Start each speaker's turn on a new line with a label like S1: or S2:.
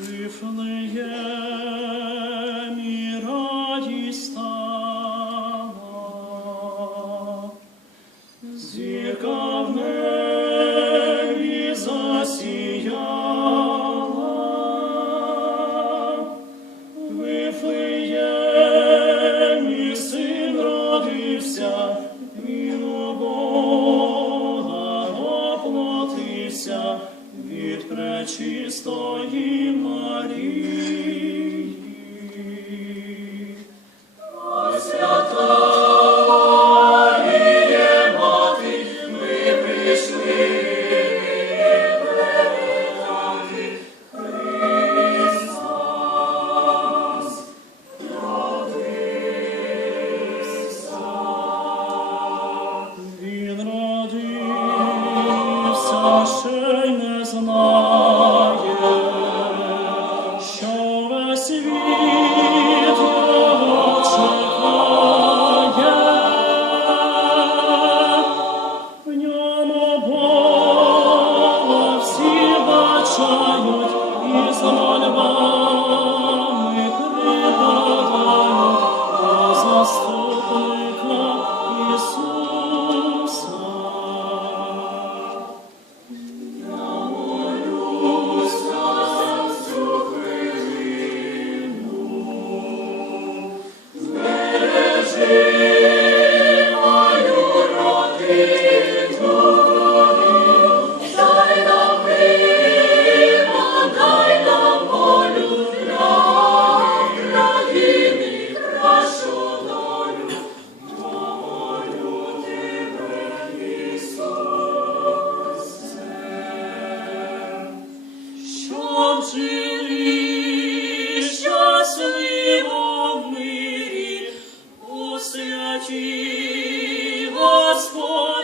S1: Вифлеєм і радість стала, зірка син родився, від пречистої Марії. жили щасливо в Господь.